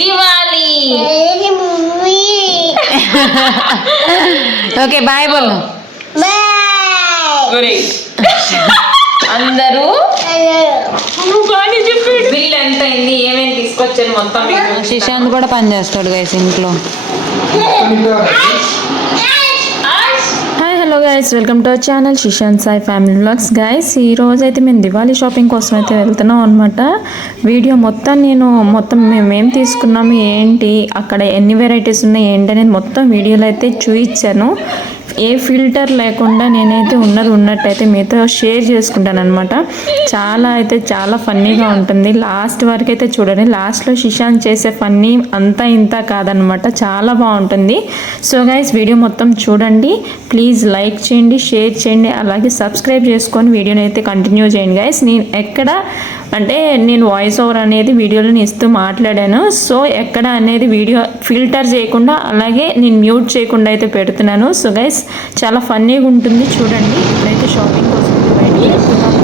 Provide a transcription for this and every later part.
Diwali okay bye బోలు అందరూ bill ఎంత అయింది ఏమేమి తీసుకొచ్చాను మొత్తం శిశాంత్ కూడా పని చేస్తాడు గైస్ ఇంట్లో. Hi hello guys, welcome to our channel Shishant Sai family vlogs. Guys ఈరోజు అయితే మేము దివాళీ షాపింగ్ కోసం అయితే వెళ్తున్నాం అనమాట. వీడియో మొత్తం మేమేం తీసుకున్నాము ఏంటి అక్కడ ఎన్ని వెరైటీస్ ఉన్నాయి ఏంటి అనేది మొత్తం వీడియోలో అయితే చూపించాను. ఏ ఫిల్టర్ లేకుండా నేనైతే ఉన్నట్టయితే మీతో షేర్ చేసుకుంటాను అనమాట. చాలా ఫన్నీగా ఉంటుంది. లాస్ట్ వరకు అయితే చూడండి. లాస్ట్లో శిశాంత్ చేసే ఫన్నీ అంతా ఇంత కాదనమాట, చాలా బాగుంటుంది. సో గైస్ వీడియో మొత్తం చూడండి, ప్లీజ్ లైక్ చేయండి, షేర్ చేయండి, అలాగే సబ్స్క్రైబ్ చేసుకొని వీడియోని అయితే కంటిన్యూ చేయండి గైస్. నేను వాయిస్ ఓవర్ అనేది వీడియోలో ఇస్తూ మాట్లాడాను. సో ఎక్కడ అనేది వీడియో ఫిల్టర్ చేయకుండా అలాగే నేను మ్యూట్ చేయకుండా అయితే పెడుతున్నాను. సో గైస్ చాలా ఫన్నీగా ఉంటుంది, చూడండి. ఇప్పుడైతే షాపింగ్ కోసం బయటకు వెళ్తున్నాము.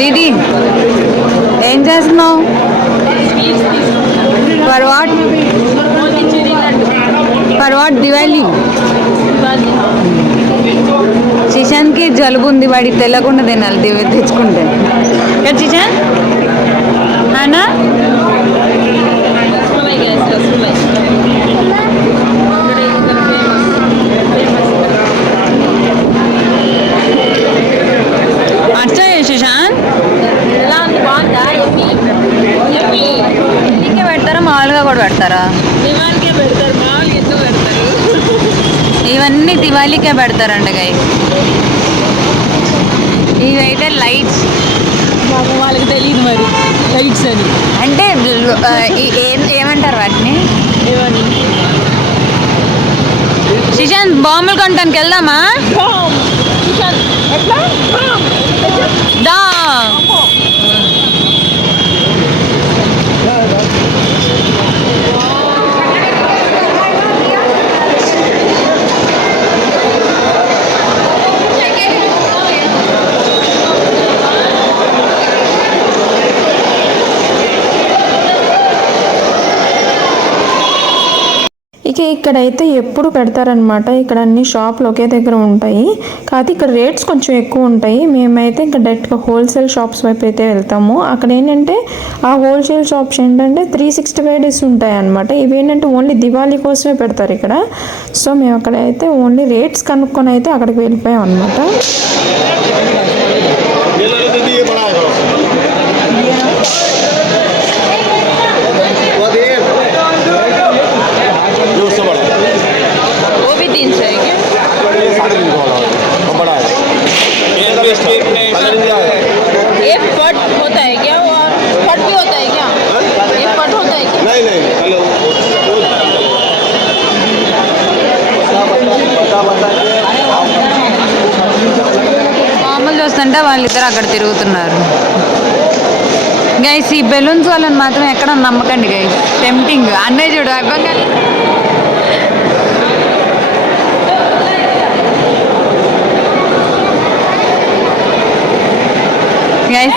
దీది ఏం చేస్తున్నావు? For what Diwali? శిశాంత్కి జలుబు ఉంది, వాడికి తెల్లకుండా తినాలి తెచ్చుకుంటే. శిశాంత్ అన్నా अच्छा है శిశాంత్. ఇదికే పెడతారా మామూలుగా కూడా పెడతారా? దివాళీకే పెడతారు, మామూలుగా ఎందుకు పెడతారు? ఇవన్నీ దివాళీకే పెడతారండి గైస్. ఇవైతే లైట్స్, వాళ్ళకి తెలియదు మరి లైట్స్ అని. అంటే ఏమంటారు వాటిని? శిశాంత్ బాంబులు కొనడానికి వెళ్దామా? దా ఇక్కడైతే ఎప్పుడు పెడతారనమాట. ఇక్కడ అన్ని షాపులు ఒకే దగ్గర ఉంటాయి, కాకపోతే ఇక్కడ రేట్స్ కొంచెం ఎక్కువ ఉంటాయి. మేమైతే ఇంకా డైరెక్ట్గా హోల్సేల్ షాప్స్ వైపు అయితే వెళ్తాము. అక్కడ ఏంటంటే ఆ హోల్సేల్ షాప్స్ ఏంటంటే 365 డేస్ ఉంటాయి అనమాట. ఇవి ఏంటంటే ఓన్లీ దివాళీ కోసమే పెడతారు ఇక్కడ. సో మేము అక్కడ అయితే ఓన్లీ రేట్స్ కనుక్కొని అయితే అక్కడికి వెళ్ళిపోయాం అనమాట. एक पट होता है क्या? पट भी होता है क्या? एक पट होता है क्या? नहीं మామూలు చూస్తుంటే వాళ్ళిద్దరు అక్కడ తిరుగుతున్నారు గైస్. ఈ బెలూన్స్ వాళ్ళని మాత్రం ఎక్కడ నమ్మకండి గైస్, టెంప్టింగ్. అన్నయ్య చూడు అబ్బంగా guys.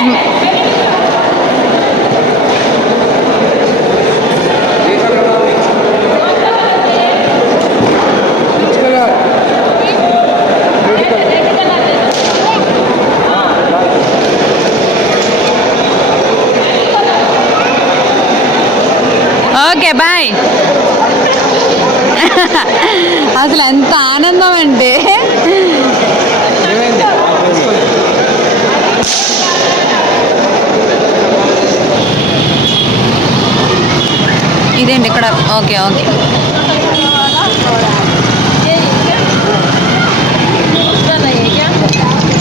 Okay bye. అసలు ఎంత ఆనందం అంటే ఇదేంటి ఇక్కడ. ఓకే ఓకే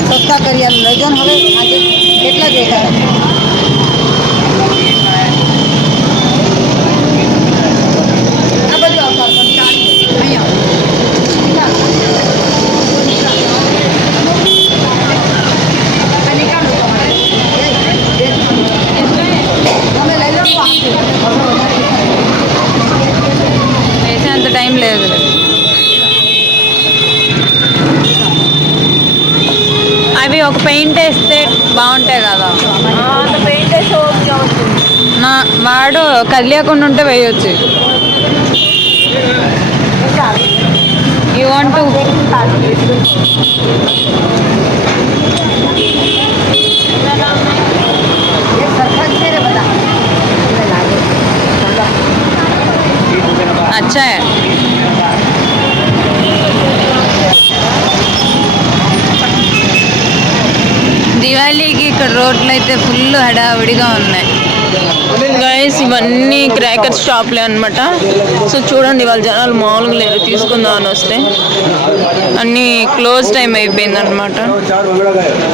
સસ્તા કરી લજન હવે આજે કેટલા જોઈતા? આ બાજુ આવતા અહીંયા ఒక పెయింట్ వేస్తే బాగుంటాయి కదా. అంత పెయింట్ వేస్తే ఓపిక ఉంటుంది. వాడు కదిలేకుండా ఉంటే వేయొచ్చు. యూ వాంట్ టు अच्छा है. దివాళీకి ఇక్కడ రోడ్లు అయితే ఫుల్ హడావిడిగా ఉన్నాయి గైస్. ఇవన్నీ క్రాకర్ షాప్లే అనమాట. సో చూడండి వాళ్ళ జనాలు మామూలుగా లేరు తీసుకుందాం అని వస్తే. అన్నీ క్లోజ్ టైం అయిపోయింది అనమాట.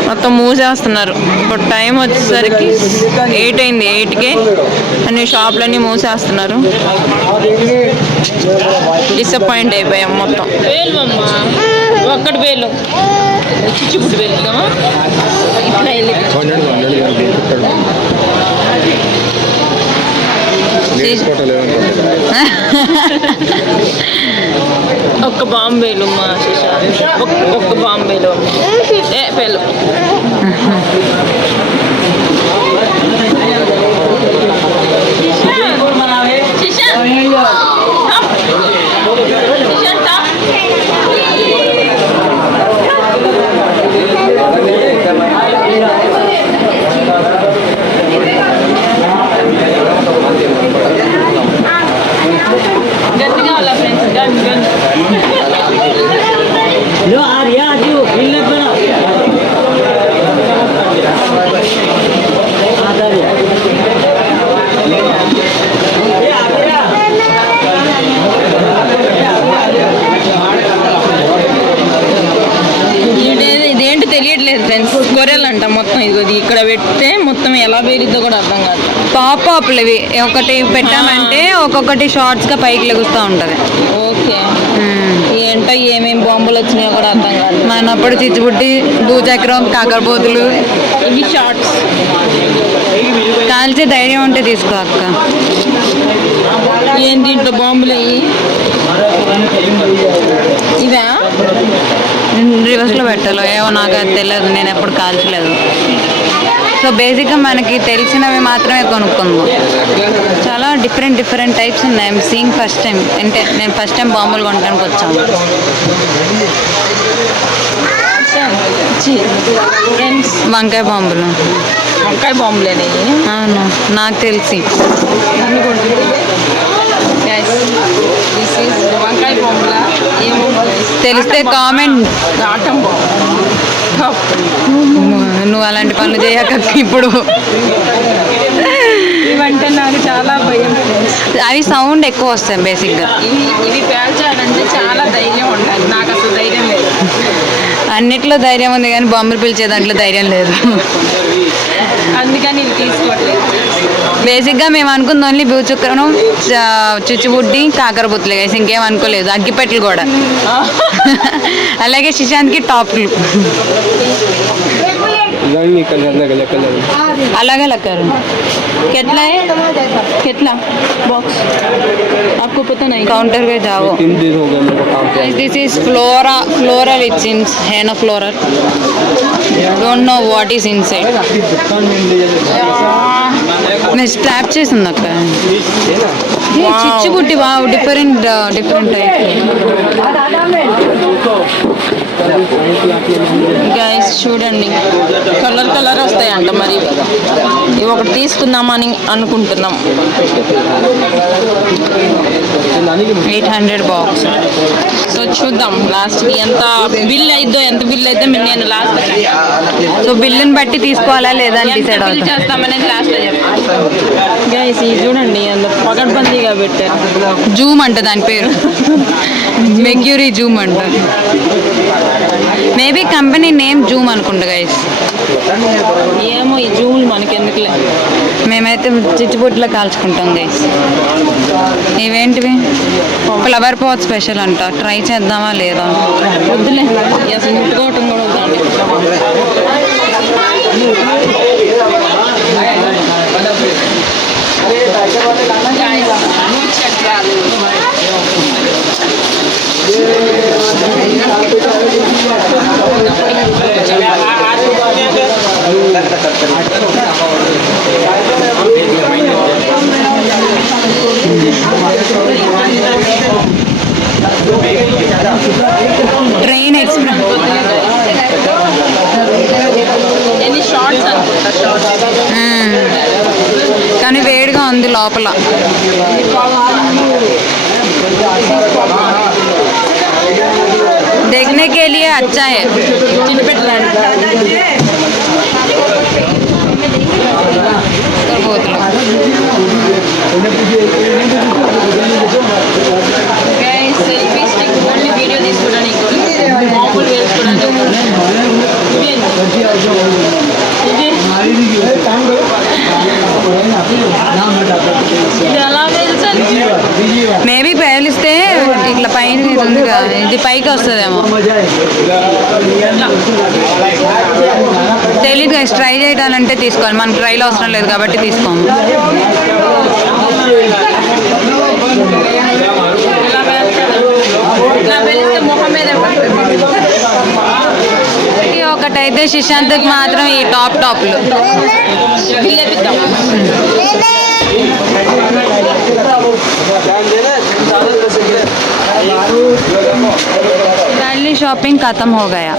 మొత్తం మూసేస్తున్నారు. ఇప్పుడు టైం వచ్చేసరికి 8 అయింది. 8కే అన్ని షాపులన్నీ మూసేస్తున్నారు. డిసప్పాయింట్ అయిపోయాం మొత్తం. వేలు ఒక్కటి వేలు చిచ్చుబుడ్డి వేలు ఒక్క బాంబేలు మా ఒక్క బాంబేలు పేలు. గట్టిగా వాళ్ళ ఫ్రెండ్స్ ఇదేంటి తెలియట్లేదు ఫ్రెండ్స్. గొర్రెలు అంట మొత్తం. ఇది ఇక్కడ పెడితే మొత్తం ఎలా పేరిద్దో కూడా అర్థం కాదు. పాప్అప్లు ఇవి ఒకటి పెట్టామంటే ఒక్కొక్కటి షార్ట్స్ గా పైకి లెగుస్తూ ఉంటది. ఓకే. ఏంటో ఏమేమి బాంబులు వచ్చినాయో కూడా అర్థం కాదు. మనప్పుడు చిచ్చుబుడ్డి, భూచక్రం, కాకరపోతులు ఇవి షార్ట్స్. కాల్చే ధైర్యం ఉంటే తీసుకో అక్క. ఏం దీంట్లో బాంబులు అయ్యి ఇవా రివర్స్లో పెట్టాలో ఏమో నాకు అది తెలియదు. నేను ఎప్పుడు కాల్చలేదు. సో బేసిక్గా మనకి తెలిసినవి మాత్రమే కొనుక్కుందాం. చాలా డిఫరెంట్ టైప్స్ ఉన్నాయి. I'm seeing first time. అంటే నేను ఫస్ట్ టైం బాంబులు కొనడానికి వచ్చాను. వంకాయ బాంబులు. వంకాయ బాంబులేనే? అవును, నాకు తెలిసి. వంకాయ బాంబులా ఏమో తెలిస్తే కామెంట్. నువ్వు అలాంటి పనులు చేయక ఇప్పుడు. ఇవంటే నాకు చాలా భయం. అవి సౌండ్ ఎక్కువ వస్తాయి బేసిక్గా. ఇవి పేల్చాలంటే చాలా ధైర్యం ఉండాలి. నాకు అసలు ధైర్యం లేదు. అన్నిట్లో ధైర్యం ఉంది కానీ బాంబులు పిలిచే దాంట్లో ధైర్యం లేదు. అందుకని ఇవి తీసుకోవట్లేదు. బేసిక్గా మేము అనుకుంది ఓన్లీ భూచక్రం, చిచ్చుబుడ్డి, కాకరపుత్తులు వేసి ఇంకేం అనుకోలేదు. అగ్గిపెట్టెలు కూడా. అలాగే శిశాంత్కి టాప్లు. अलग अलग करो. कितना है? कितना बॉक्स आपको पता नहीं? काउंटर पे जाओ. 3 दिन हो गए मेरे को काम पे. This is floral it seems. है ना floral? Don't know what is inside. मैं स्ट्रैप చేసింది అక్క. చిచ్చుబుడ్డి వావ్ డిఫరెంట్ టైప్. గైస్ చూడండి, కలర్ వస్తాయంట. మరి ఇవి ఒకటి తీసుకుందామని అనుకుంటున్నాం. 800 బాక్స్. సో చూద్దాం లాస్ట్కి ఎంత బిల్ అయిద్దో నేను లాస్ట్. సో బిల్లుని బట్టి తీసుకోవాలా లేదా అని డిసైడ్ బిల్ అవుతాం. చేస్తామనేది లాస్ట్లో చెప్తాం. గైస్ ఇది చూడండి ఎంత పకడ్బందీగా పెట్టారు. జూమ్ అంట దాని పేరు. మెక్యూరీ జూమ్ అంట. మేబీ కంపెనీ నేమ్ జూమ్ అనుకుంటా గైస్. ఏమో ఈ జూములు మనకి ఎందుకులే. మేమైతే చిచ్చుబుడ్లో కాల్చుకుంటాం గైస్. ఇవేంటివి? ఫ్లవర్ పాట్ స్పెషల్ అంట. ట్రై చేద్దామా లేదా? వద్దులే, అసలు ముట్టుకోవటం కూడా వద్దండి. ఉంది లోపల. देखने के लिए अच्छा है. సెల్ఫీ స్టిక్ ఓన్లీ వీడియో తీసుకోవడానికి మామూలు వేసుకోవడానికి. ఇది ఎలా తెలుసండి? మేబీ పేలిస్తే ఇట్లా పైన ఇది ఉంది కదా, ఇది పైకి వస్తుందేమో తెలీదు. ట్రై చేయడాలంటే తీసుకోవాలి, మనకు ట్రైల్ అవసరం లేదు కాబట్టి తీసుకోము. ఒకటైతే సుశాంత్కి మాత్రం ఈ టాప్లు. दिवाली शॉपिंग खत्म हो गया.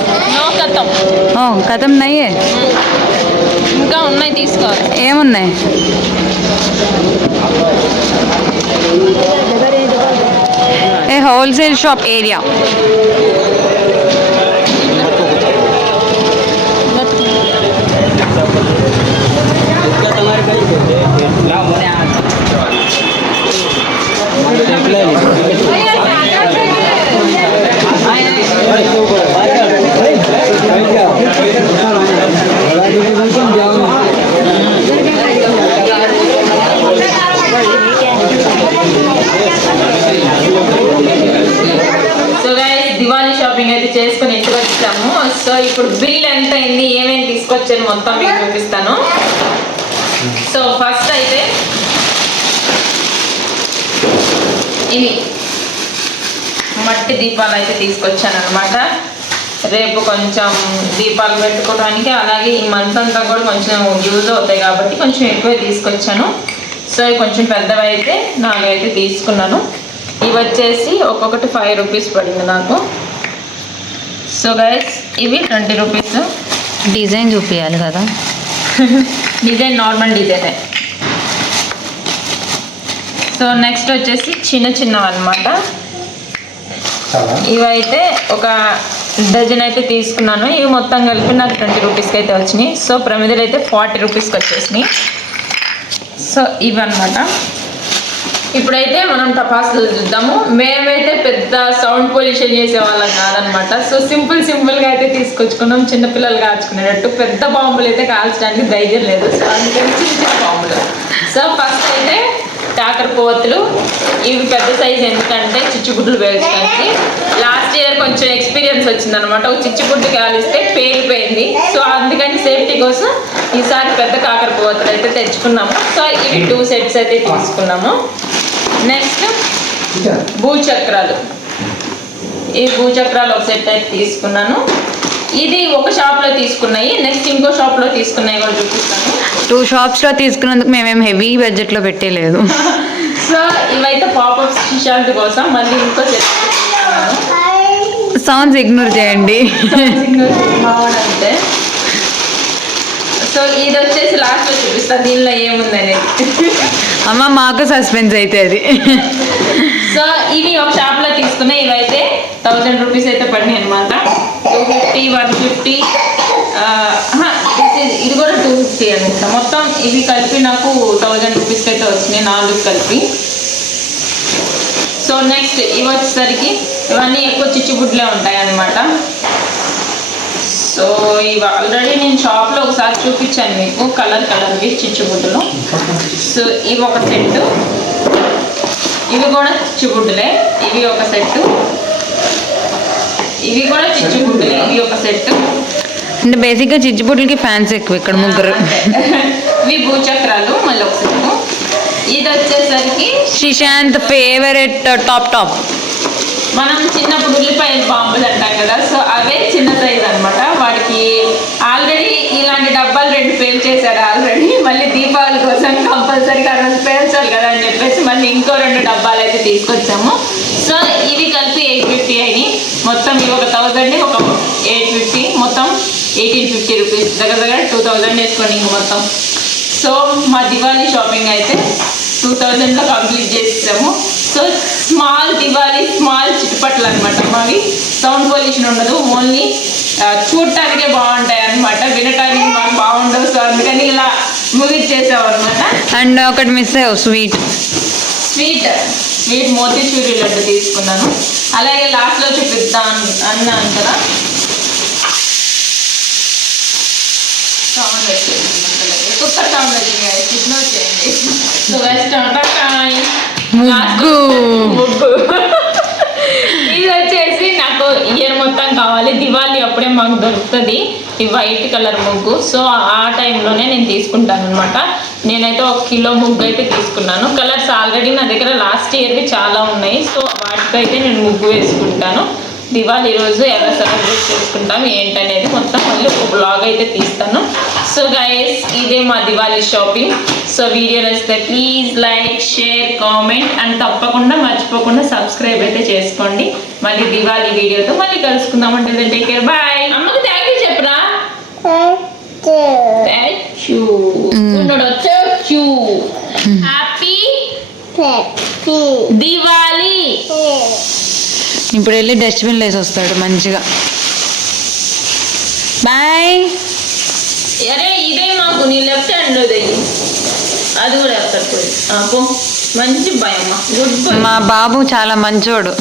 खत्म नहीं है, ఇంకా ఉన్నాయి తీసుకోవాలి. ఏమున్నాయి? ఏ wholesale shop area. Diwali shopping అయితే చేసుకుని ఇంటికి వచ్చాము. సో ఇప్పుడు బిల్ ఎంత అయింది, ఏమేమి తీసుకొచ్చాను మొత్తం మీకు చూపిస్తాను. సో ఫస్ట్ అయితే ఇవి మట్టి దీపాలు అయితే తీసుకొచ్చాను అనమాట. రేపు కొంచెం దీపాలు పెట్టుకోవడానికి, అలాగే ఈ మంత్ అంతా కూడా కొంచెం యూజ్ అవుతాయి కాబట్టి కొంచెం ఎక్కువ తీసుకొచ్చాను. సో ఇవి కొంచెం పెద్దవి అయితే 4 అయితే తీసుకున్నాను. ఇవి వచ్చేసి ఒక్కొక్కటి 5 రూపీస్ పడింది నాకు. సో గైస్ ఇవి 20 రూపీస్. డిజైన్ చూపించాలి కదా. డిజైన్ నార్మల్ డిజైనే. సో నెక్స్ట్ వచ్చేసి చిన్నవి అనమాట. ఇవైతే ఒక డజన్ అయితే తీసుకున్నాను. ఇవి మొత్తం కలిపి నాకు 20 రూపీస్కి అయితే వచ్చినాయి. సో ప్రమిదలు అయితే 40 రూపీస్కి వచ్చేసినాయి. సో ఇవన్నమాట. ఇప్పుడైతే మనం టపాసులు చూద్దాము. మేమైతే పెద్ద సౌండ్ పొల్యూషన్ చేసే వాళ్ళం కాదనమాట. సో సింపుల్గా అయితే తీసుకొచ్చుకున్నాం, చిన్నపిల్లలు కాల్చుకునేటట్టు. పెద్ద బాంబులు అయితే కాల్చడానికి ధైర్యం లేదు. సో అందుకని చిన్న బాంబులు. సో ఫస్ట్ అయితే కాకరపోవతులు. ఇవి పెద్ద సైజు, ఎందుకంటే చిచ్చుగుడ్లు వేయడానికి. లాస్ట్ ఇయర్ కొంచెం ఎక్స్పీరియన్స్ వచ్చిందనమాట. ఒక చిచ్చుగుడ్డు కాలిస్తే పేలిపోయింది. సో అందుకని సేఫ్టీ కోసం ఈసారి పెద్ద కాకరపోవతులు అయితే తెచ్చుకున్నాము. సో ఇవి 2 సెట్స్ అయితే తీసుకున్నాము. నెక్స్ట్ భూచక్రాలు. ఈ భూచక్రాలు ఒక సెట్ అయితే తీసుకున్నాను. ఇది ఒక షాప్లో తీసుకున్నాయి. నెక్స్ట్ ఇంకో షాప్లో తీసుకున్నాయి కూడా చూపిస్తాను. 2 షాప్స్లో తీసుకున్నందుకు మేమేం హెవీ బడ్జెట్లో పెట్టలేదు. సో ఇవైతే పాపప్ సుశాంత్ కోసం మళ్ళీ ఇంకో సెట్ సౌండ్స్ ఇగ్నోర్ చేయండి. అంతే. సో ఇది వచ్చేసి లాస్ట్లో చూపిస్తా దీనిలో ఏముందని. అమ్మ మాకు సస్పెన్స్ అయితే అది. సో ఇవి ఒక షాప్లో తీసుకున్నాయి. ఇవైతే 1000 రూపీస్ అయితే పడినాయి అనమాట. 250, 150, ఇది కూడా 250 అనమాట. మొత్తం ఇవి కలిపి నాకు 1000 రూపీస్కి అయితే వచ్చినాయి, 4 కలిపి. సో నెక్స్ట్ ఇవి వచ్చేసరికి ఇవన్నీ ఎక్కువ చిచ్చుబుడ్లే ఉంటాయి అన్నమాట. సో ఇవి ఆల్రెడీ నేను షాప్లో ఒకసారి చూపించాను మీకు, కలర్వి చిచ్చుబుడ్డలు. సో ఇవి ఒక సెట్టు, ఇవి కూడా చిచ్చుబుడ్డలే. ఇవి ఒక సెట్టు, ఇవి కూడా చిచ్చుబుడ్డలే. ఇవి ఒక సెట్టు. అంటే బేసిక్గా చిచ్చుబుడ్లకి ఫ్యాన్స్ ఎక్కువ ఇక్కడ, ముగ్గురు. ఇవి భూచక్రాలు మళ్ళీ ఒక సెట్టు. ఇది వచ్చేసరికి సుశాంత్ ఫేవరెట్ టాప్. మనం చిన్నప్పుడు ఉల్లిపాయ బాంబులు అంటాం కదా, సో అవే చిన్న సైజ్ అనమాట. వాడికి ఆల్రెడీ ఇలాంటి డబ్బాలు 2 పేల్ చేశాడు ఆల్రెడీ. మళ్ళీ దీపావళి కోసం కంపల్సరీగా 2 పేల్చాలి కదా అని చెప్పేసి మళ్ళీ ఇంకో 2 డబ్బాలు అయితే తీసుకొచ్చాము. సో ఇవి కలిపి 850 అయినాయి. మొత్తం ఇవి ఒక 1000, ఒక 850, మొత్తం 1850 రూపీస్. దగ్గర 2000 వేసుకోండి ఇంక మొత్తం. సో మా దివాళీ షాపింగ్ అయితే 2000లో కంప్లీట్ చేసాము. సో స్మాల్ దివాళీ, స్మాల్ చిట్టుపట్లు అనమాట మావి. సౌండ్ పొల్యూషన్ ఉండదు, ఓన్లీ చూడటానికే బాగుంటాయి అనమాట, వినటానికి మాకు బాగుండవు. సో అందుకని ఇలా ముగిచ్చేసాం అనమాట. అండ్ ఒకటి మిస్ అయ్యావు, స్వీట్ మోతీచూరి లడ్డు తీసుకున్నాను. అలాగే లాస్ట్లో చూపిద్దాం అన్నాను కదా. సౌండ్ కుక్కర్ సౌండ్ వచ్చింది, ఇగ్నోర్ చేయండి. సో వెస్ట్ ముగ్గు ఇది వచ్చేసి నాకు ఇయర్ మొత్తం కావాలి, దివాళీ అప్పుడే మాకు దొరుకుతుంది ఈ వైట్ కలర్ ముగ్గు. సో ఆ టైంలోనే నేను తీసుకుంటాను అనమాట. నేనైతే 1 కిలో ముగ్గు అయితే తీసుకున్నాను. కలర్స్ ఆల్రెడీ నా దగ్గర లాస్ట్ ఇయర్వి చాలా ఉన్నాయి. సో వాటికైతే నేను ముగ్గు వేసుకుంటాను. దివాళీ రోజు ఎలా సెలబ్రేట్ చేసుకుంటాం ఏంటనేది మొత్తం మళ్ళీ ఒక బ్లాగ్ అయితే తీస్తాను. సో గైస్, ఇదే మా దివాళీ షాపింగ్. సో వీడియో నచ్చితే please like, share, comment and తప్పకుండా మర్చిపోకుండా సబ్స్క్రైబ్ అయితే చేసుకోండి. మళ్ళీ దివాళీ వీడియోతో మళ్ళీ కలుసుకుందాం. అంటే టేక్ కేర్, బాయ్. అమ్మకి థ్యాంక్ యూ చెప్పరా. హ్యాపీ దివాళీ. ఇప్పుడు వెళ్ళి డస్ట్బిన్ వేసి వస్తాడు మంచిగా. బాయ్. అరే ఇదే మాకు నీ లెఫ్ట్ హ్యాండ్లో తెగి అది కూడా వేస్తాడు. మంచి భయం, గుడ్ బై. మా బాబు చాలా మంచోడు.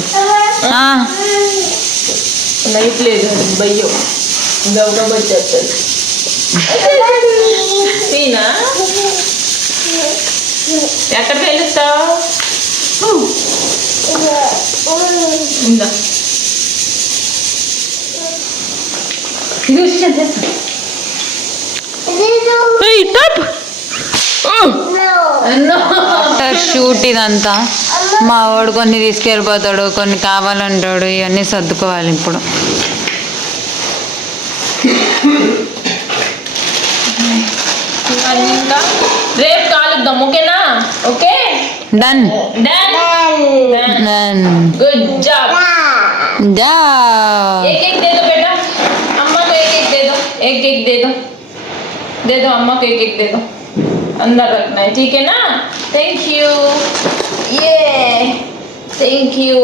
లైట్ లేదు, భయ్యో గబగబ వచ్చేస్తాడు. సీనా ఎక్కడ తెలుస్తావు? ఉందా షూట్ ఇదంతా మా వాడు కొన్ని తీసుకెళ్ళిపోతాడు, కొన్ని కావాలంటాడు, ఇవన్నీ సర్దుకోవాలి ఇప్పుడు. ఇంకా రేపు కాలుద్దాం, ఓకేనా? Okay, done done good job. जा एक एक दे दो बेटा, अम्मा को एक एक दे दो, एक एक दे दो अम्मा को, एक एक दे दो. अंदर रखना है, ठीक है ना? Thank you. ये थैंक यू.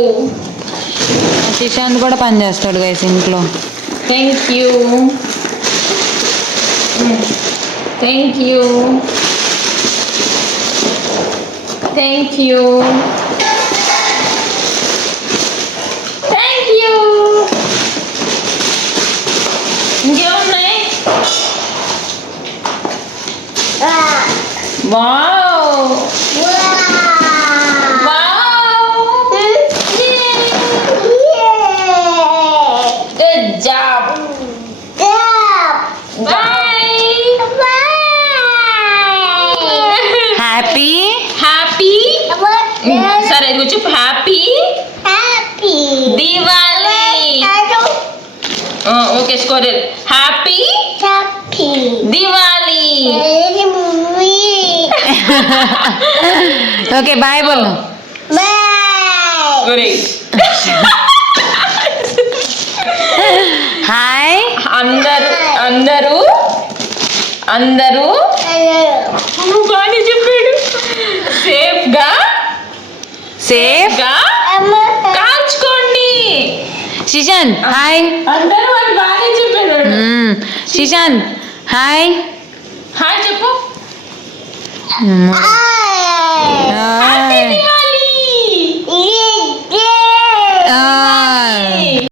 శిశాంత్ కూడా పని చేస్తాడు గైస్ ఇంట్లో. Thank you. Thank you. Thank you. Thank you. ఇంకేమున్నాయి? Wow good job. Happy happy సరే ఇది చెప్పు. Happy Diwali. Okay score. Happy Diwali. Okay bye బోలో. హాయ్ అందరూ అందరూ అందరూ బాగా చెప్పాడు. సేఫ్ గా కాల్చుకోండి. శిశాంత్ హాయ్. అందరూ వాళ్ళు బాగా చెప్పాడు. శిశాంత్ హాయ్. హాయ్ చెప్పు.